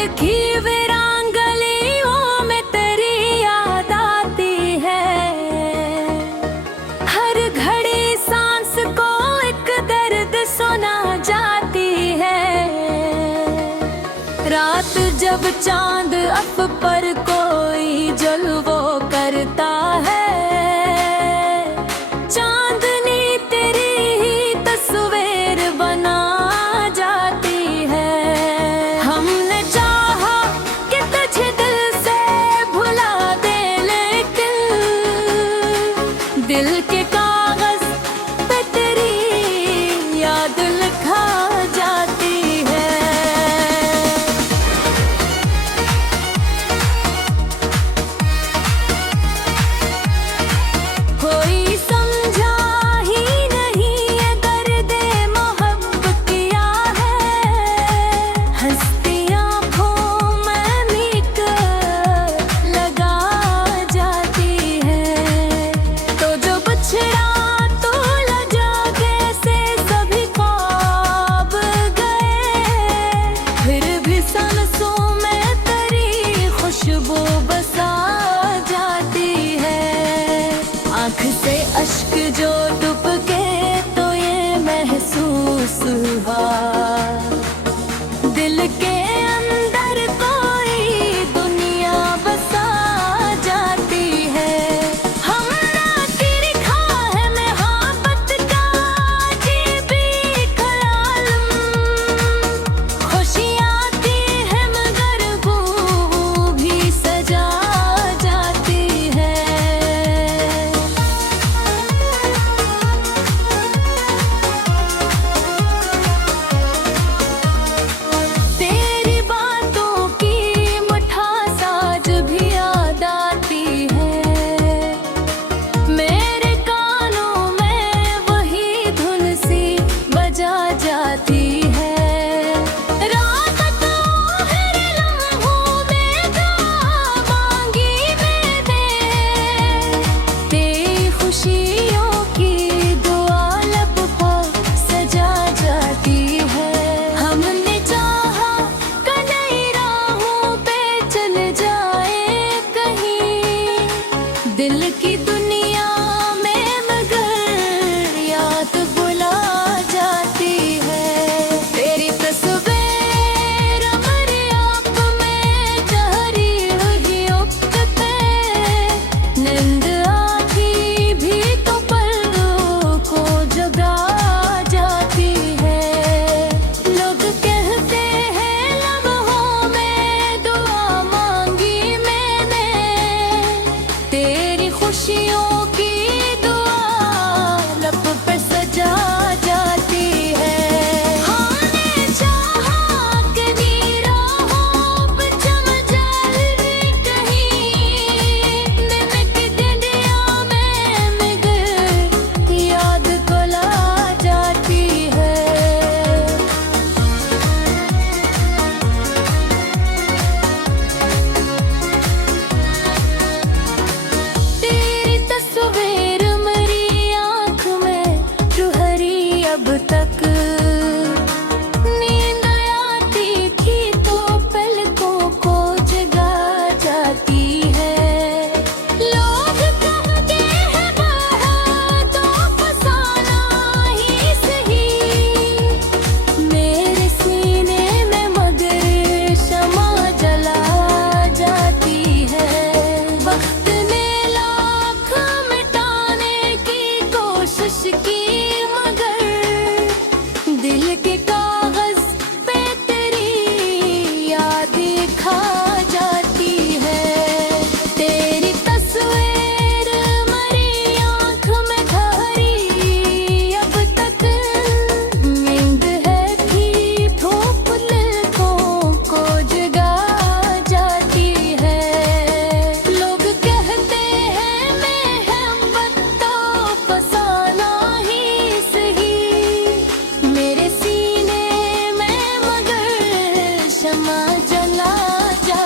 की वीरान गलियों में तेरी याद आती है। हर घड़ी सांस को एक दर्द सुना जाती है। रात जब चांद अफ पर कोई जलवो करता है, चांदनी तेरी ही तस्वीर बना जाती है। हमने चाहा कि तुझे दिल से भुला दे, लेकिन दिल के कागज पे तेरी याद लिखा जाती है। कोई समझा ही नहीं ये दर्द-ए मोहब्बत किया है। हंसती आँखों में मीक लगा जाती है। तो जो बिछड़ा तो लजा कैसे सभी ख्वाब गए, फिर भी सांसों में तेरी खुशबू बसा जाती है। आँख से अश्क जो टपके तो ये महसूस हुआ, दिल के अंदर कोई दुनिया बसा जाती है। हमरा की लिखा है मोहब्बत का अजीबी ख्याल। खुशियाँ आती है मगर वो भी सजा जाती है। तेरी बातों की मिठास आज भी याद आती है। मेरे कानों में वही धुन सी बजा जाती है। रात को हर लम्हों में दुआ मांगी मैंने, तेरी खुशियों की दुआ लब पर सजा जाती है। हमने चाहा कनई राहों पे चल जाए कहीं, दिल की दुनिया में मगर याद बुला जाती है। तेरी तस्वीर हमारी आँख में ठहरी हुई उकते, नींद आती भी तो पलों को जगा जाती है। लोग कहते हैं लम्हों में दुआ मांगी मैंने, तेरी खुशियों की दुआ लब पे सजा जाती है। हमने चाहा कि निराहों पे चम जाए कहीं, दिन की डंडिया में मगर याद कोला जाती है। तेरी तस्वीर मेरी आँख में ठहरी अब तक। नींद आती थी तो पलकों को जगा जाती है। लोग कहते हैं बहुत तो फसाना ही सही, मेरे सीने में मगर शमा जला जाती है। वक्त ने लाख मिटाने की कोशिश की मगर दिल के कागज पे तेरी याद खा जाती है। तेरी तस्वीर मेरी आँख में ठहरी अब तक। नींद है भी धूप ललकों को जगा जाती है। लोग कहते हैं मोहब्बत तो फसाना ही सही, मेरे सीने में मगर शमा जला जा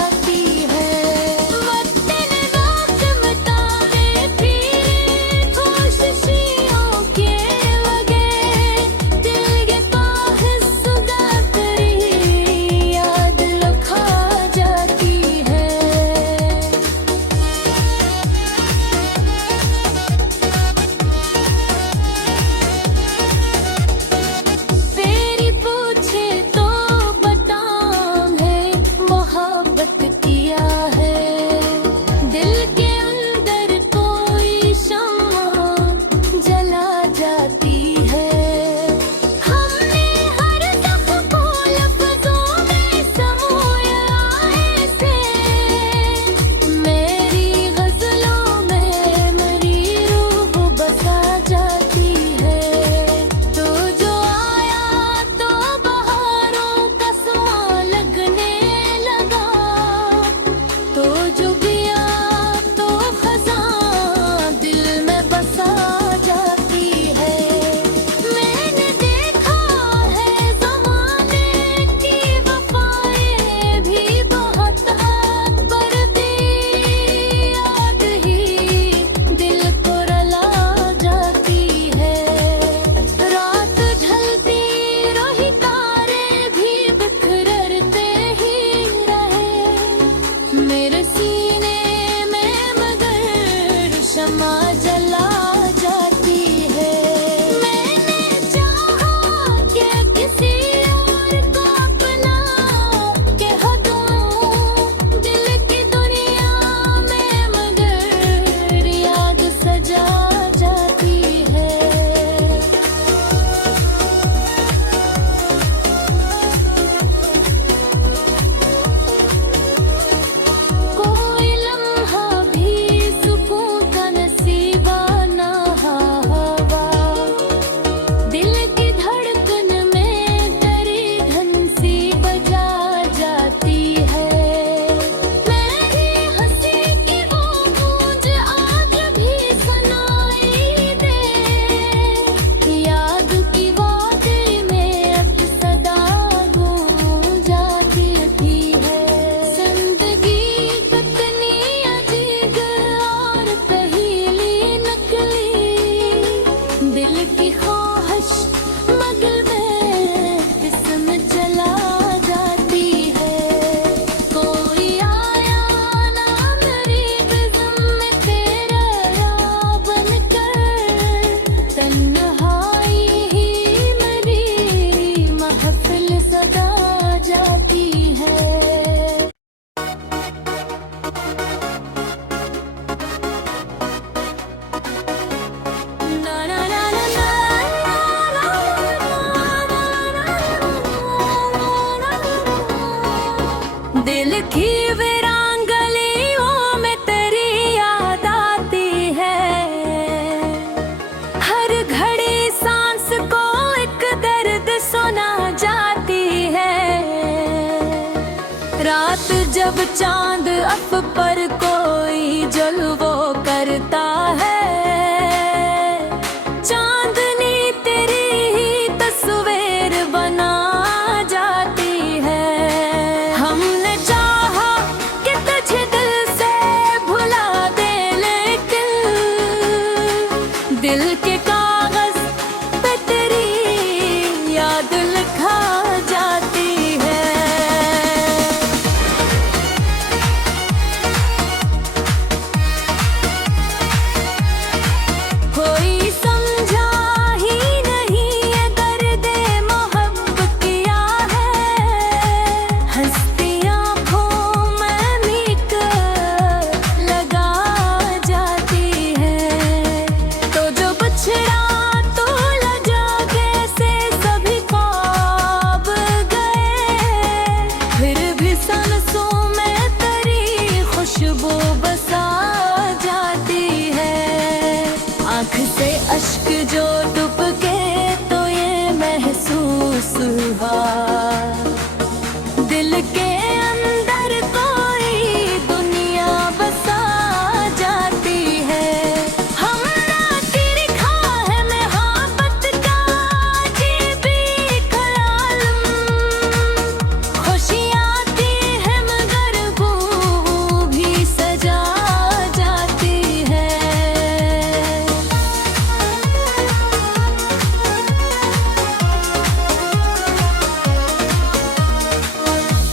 दिल की वीरान गलियों में तेरी याद आती है। हर घड़ी सांस को एक दर्द सुना जाती है। रात जब चांद अफ पर कोई जलवो करता है, चांदनी तेरी ही तस्वीर बना जाती है। हमने चाहा कि तुझे दिल से भुला दे, लेकिन दिल के कागज पे तेरी याद लिखा जाती है। कोई समझा ही नहीं ये दर्द मोहब्बत किया है। हंसती आँखों में मीट लगा जाती है। तो जो बिछड़ा तो लजा कैसे सभी ख्वाब गए, फिर भी सांसों में तेरी खुशबू बसा जाती है। आँख से अश्क जो टपके तो ये महसूस हुआ, दिल के अंदर कोई दुनिया बसा जाती है। हमरा की लिखा है मोहब्बत का अजीबी ख्याल। खुशियाँ आती है मगर वो भी सजा जाती है।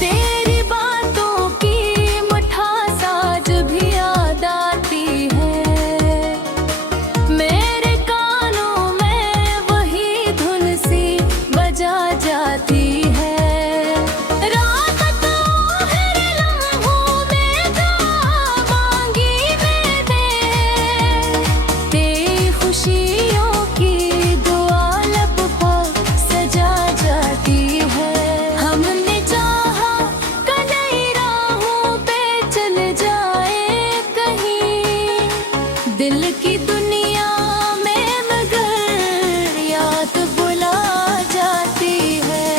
तेरी बातों की मिठास आज भी याद आती है। मेरे कानों में वही धुन सी बजा जाती है। रात को हर लम्हों में दुआ मांगी मैंने, तेरी खुशियों की दुआ लब पर सजा जाती है। हमने चाहा कनई राहों पे चल जाए कहीं, दिल की दुनिया में मगर याद बुला जाती है।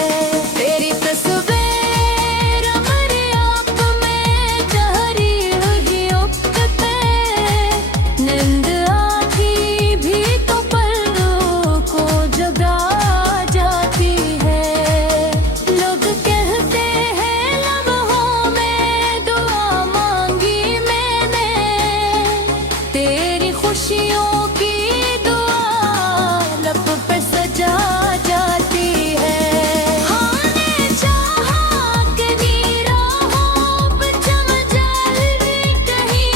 तेरी तस्वीर हमारी आँख में ठहरी हुई उकते, नींद आती भी तो पलों को जगा जाती है। लोग कहते हैं लम्हों में दुआ मांगी मैंने, तेरी खुशियों की दुआ लब पे सजा जाती है। हमने चाहा कि निराहों पे चमचलनी कहीं,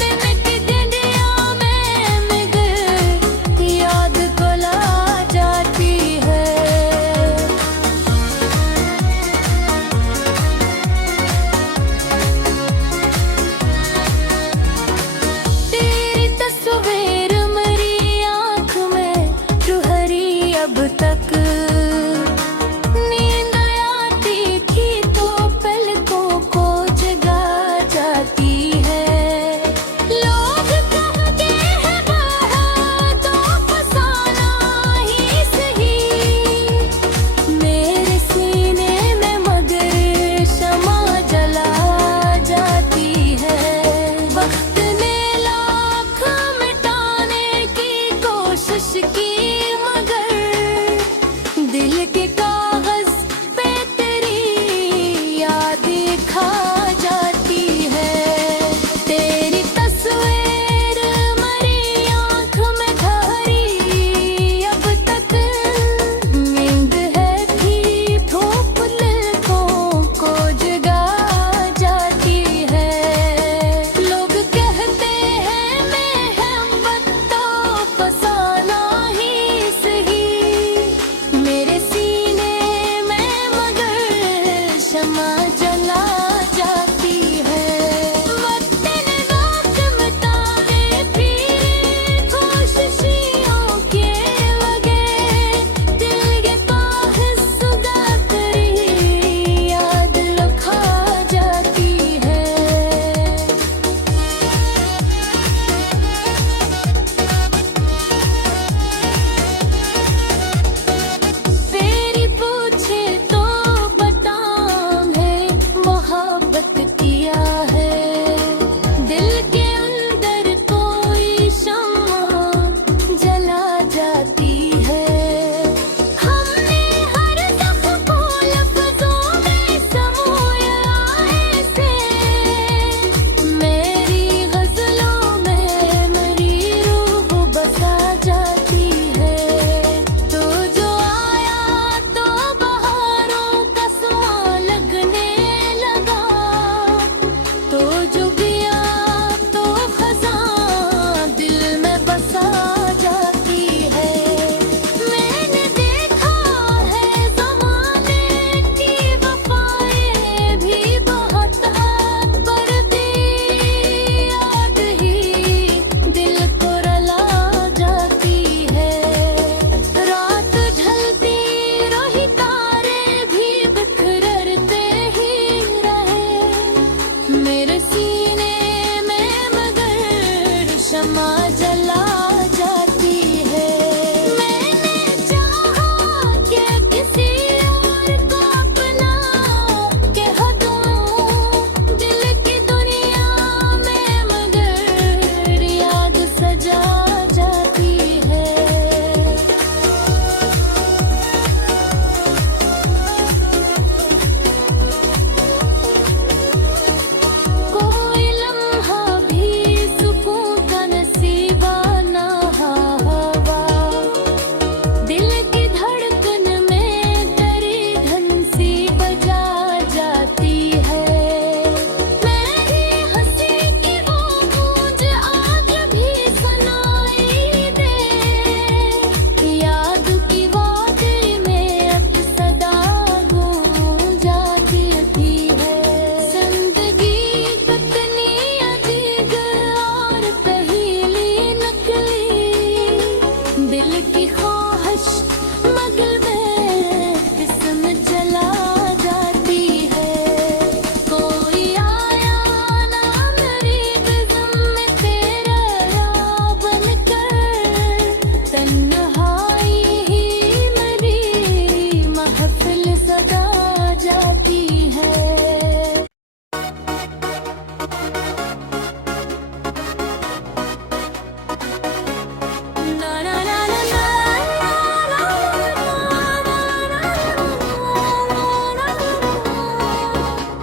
दिन की डंडियों में मगर याद बुला जाती है। तेरी तस्वीर मेरी आँख में ठहरी अब तक। नींद आती थी तो पलकों को जगा जाती है। लोग कहते हैं बहुत तो फसाना ही सही, मेरे सीने में मगर शमा जला जाती है। वक्त ने लाख मिटाने की कोशिश की मगर दिल के कागज पे तेरी याद खा जाती है। तेरी तस्वीर मेरी आँख में ठहरी अब तक। नींद है भी धूप ललकों को जगा जाती है। लोग कहते हैं मोहब्बत तो फसाना ही सही, मेरे सीने में मगर शमा जला जा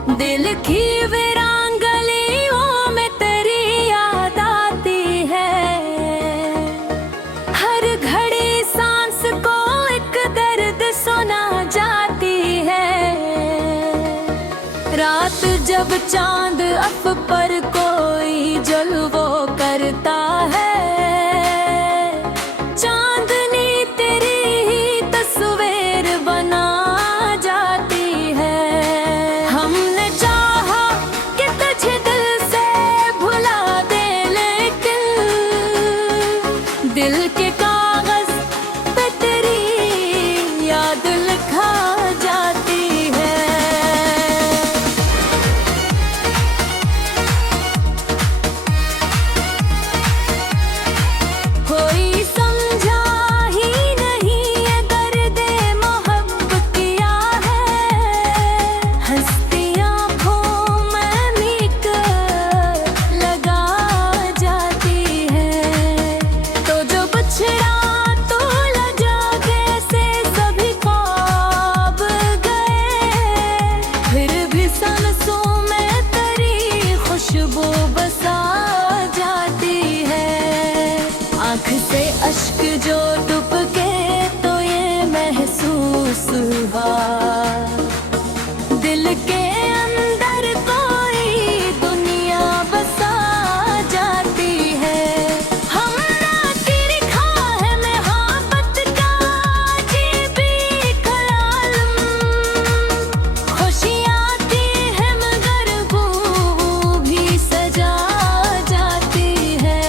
दिल की वीरान गलियों में तेरी याद आती है। हर घड़ी सांस को एक दर्द सुना जाती है। रात जब चांद अफ पर कोई जलवो करता है, चांदनी तेरी ही तस्वीर बना जाती है। हमने चाहा कि तुझे दिल से भुला दे, लेकिन दिल के कागज पे तेरी याद लिखा जाती है। कोई समझा ही नहीं ये दर्द मोहब्बत किया है। हस्तियाँ आँखों में मीक लगा जाती है। तो जो बिछड़ा तो लजा कैसे सभी ख्वाब गए, फिर भी सांसों में तेरी खुशबू बसा जाती है। आँख से अश्क जो टपके तो ये महसूस हुआ, दिल के अंदर कोई दुनिया बसा जाती है। हमरा की लिखा है मोहब्बत का अजीबी ख्याल। खुशियाँ आती है मगर वो भी सजा जाती है।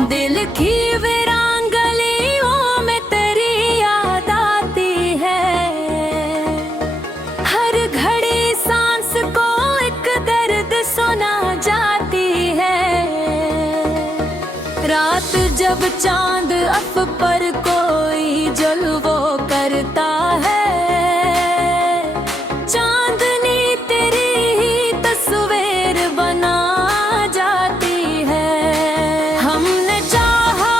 दिल की वीरान गलियों में तेरी याद आती है। हर घड़ी सांस को एक दर्द सुना जाती है। रात जब चांद अफ पर कोई जलवो करता है, चांदनी तेरी ही तस्वीर बना जाती है। हमने चाहा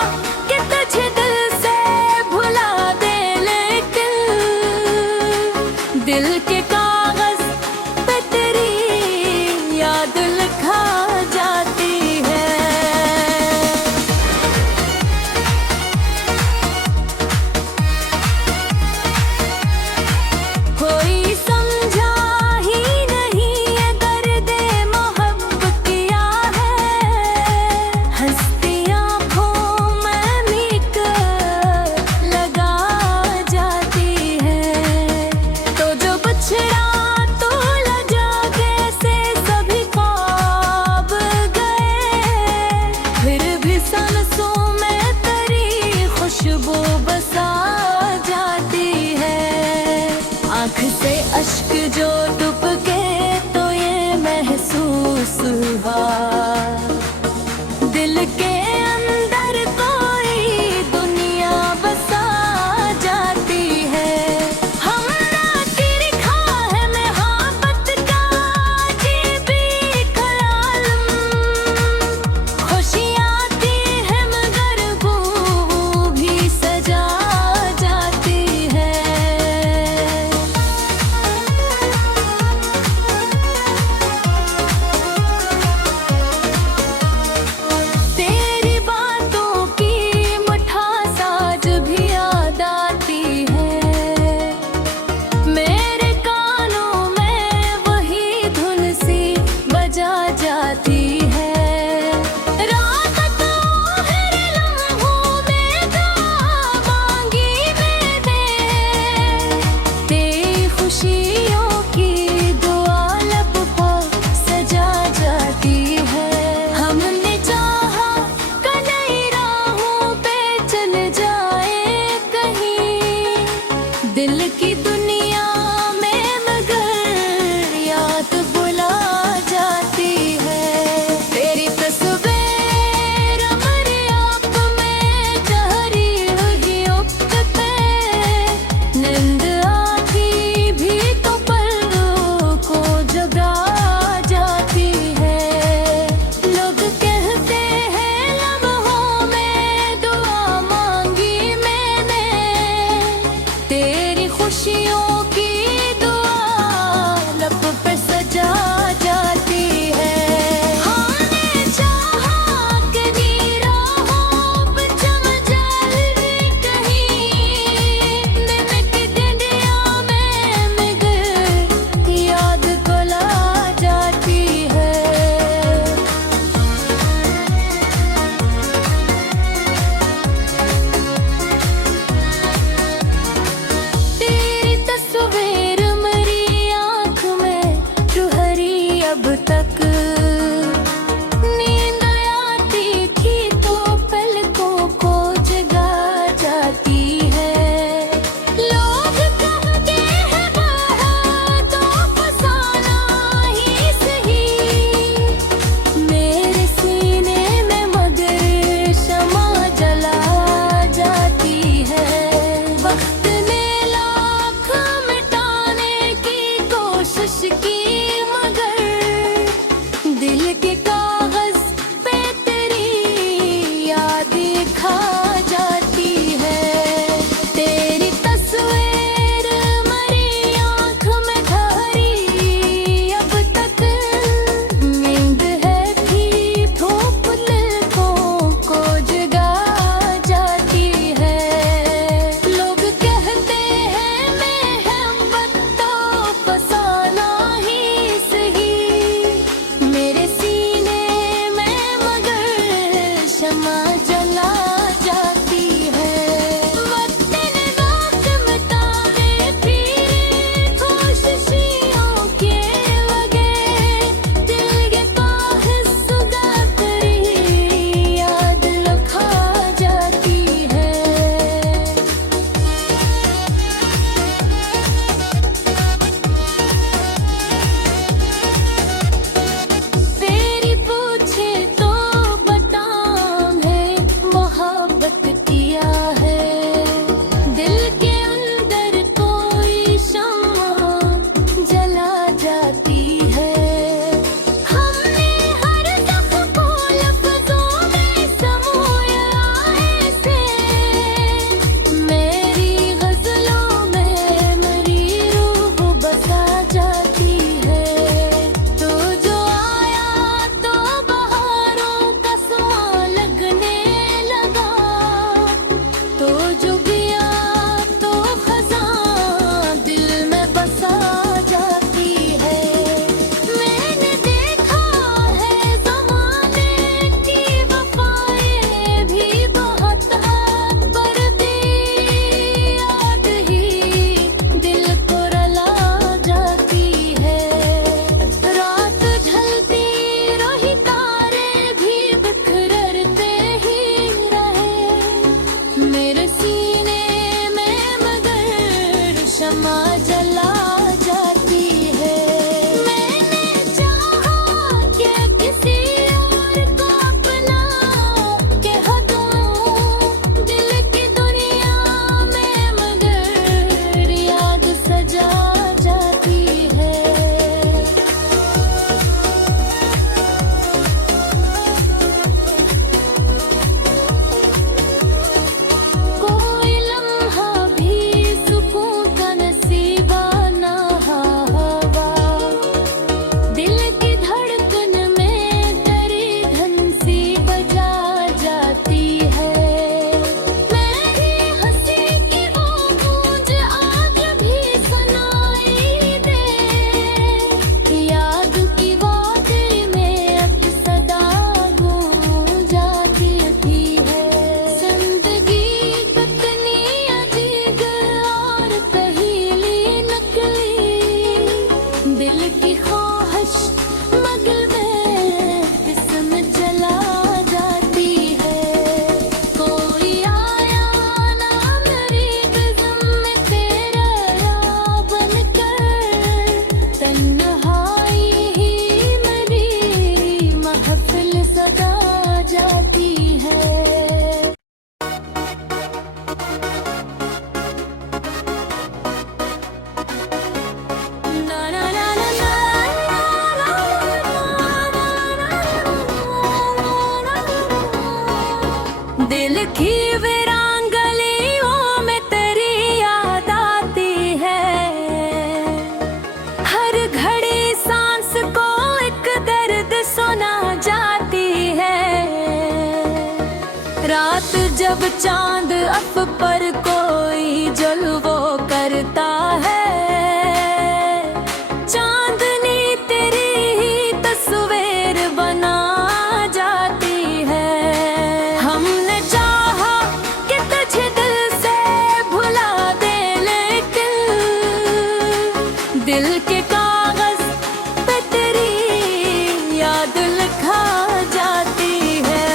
कि तुझे दिल से भुला दे, लेकिन दिल के कागज पे तेरी याद लिखा जाती है। दिल की वीरान गलियों में तेरी याद आती है। हर घड़ी सांस को एक दर्द सुना जाती है। रात जब चांद अफ पर कोई जलवो करता है, चांदनी तेरी ही तस्वीर बना जाती है। हमने चाहा कि तुझे दिल से भुला दे, लेकिन दिल के कागज पे तेरी याद लिखा जाती है।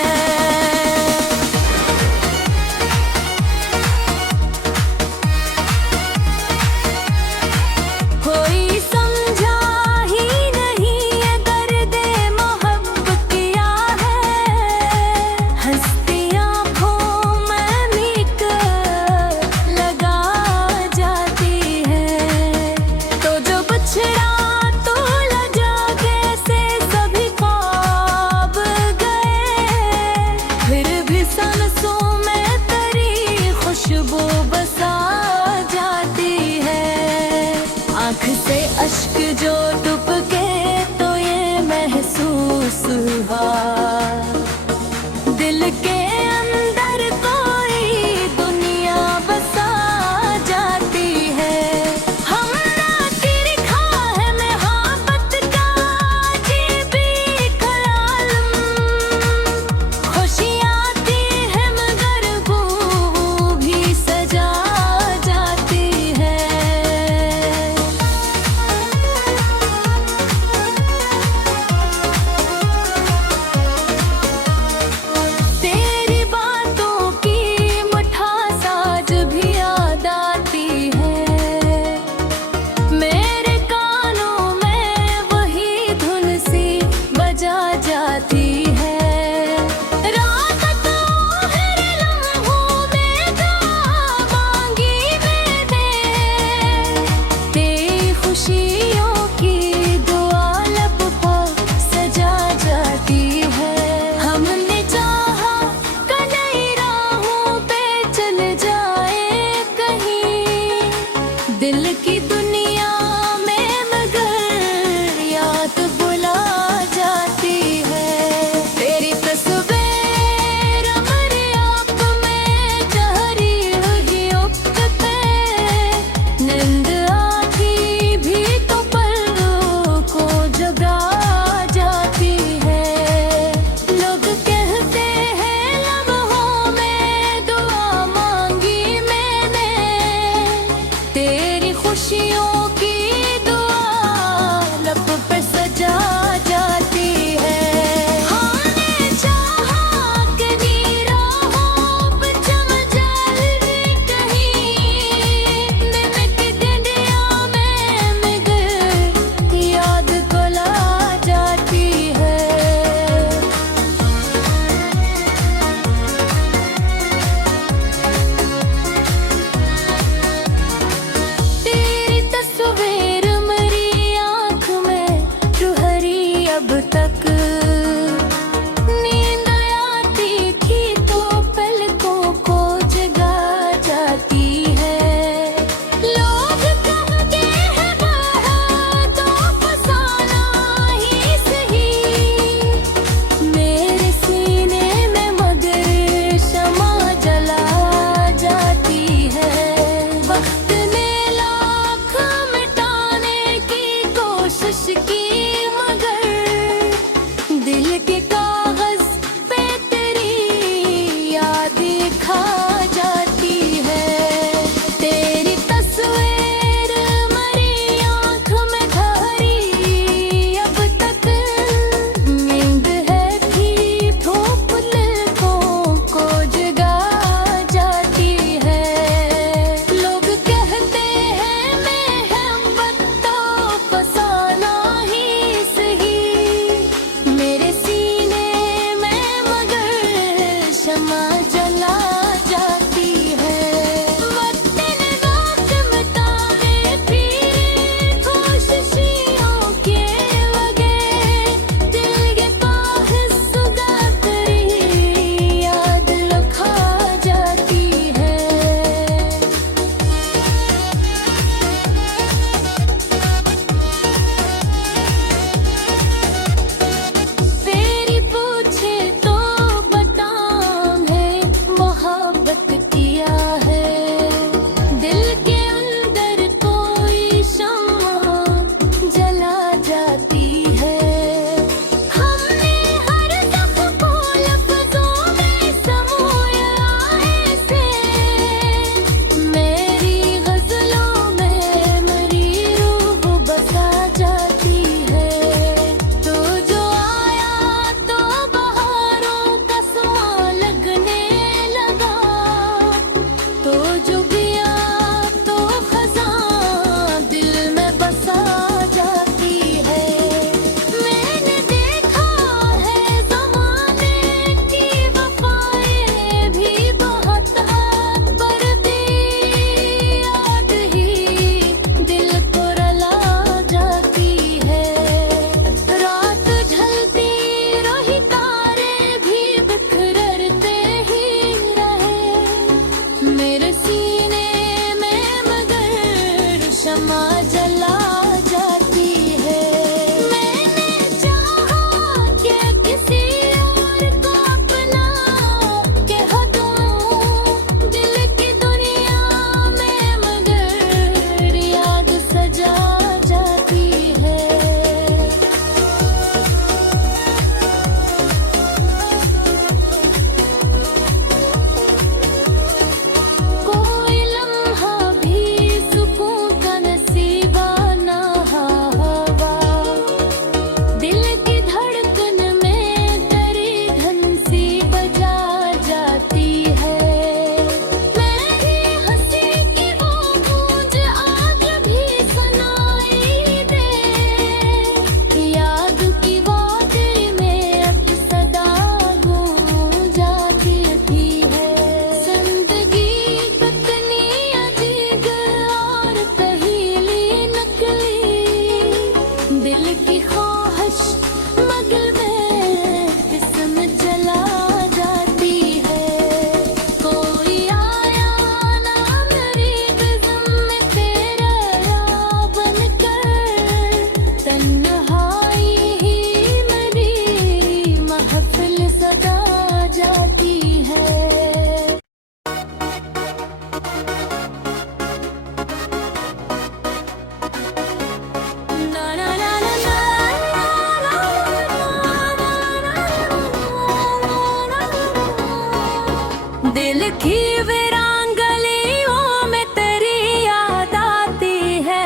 दिल की वीरान गलियों में तेरी याद आती है।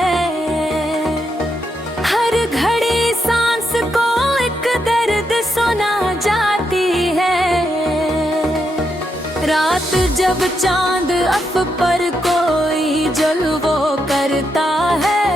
हर घड़ी सांस को एक दर्द सुना जाती है। रात जब चांद अफ पर कोई जुल्फों करता है,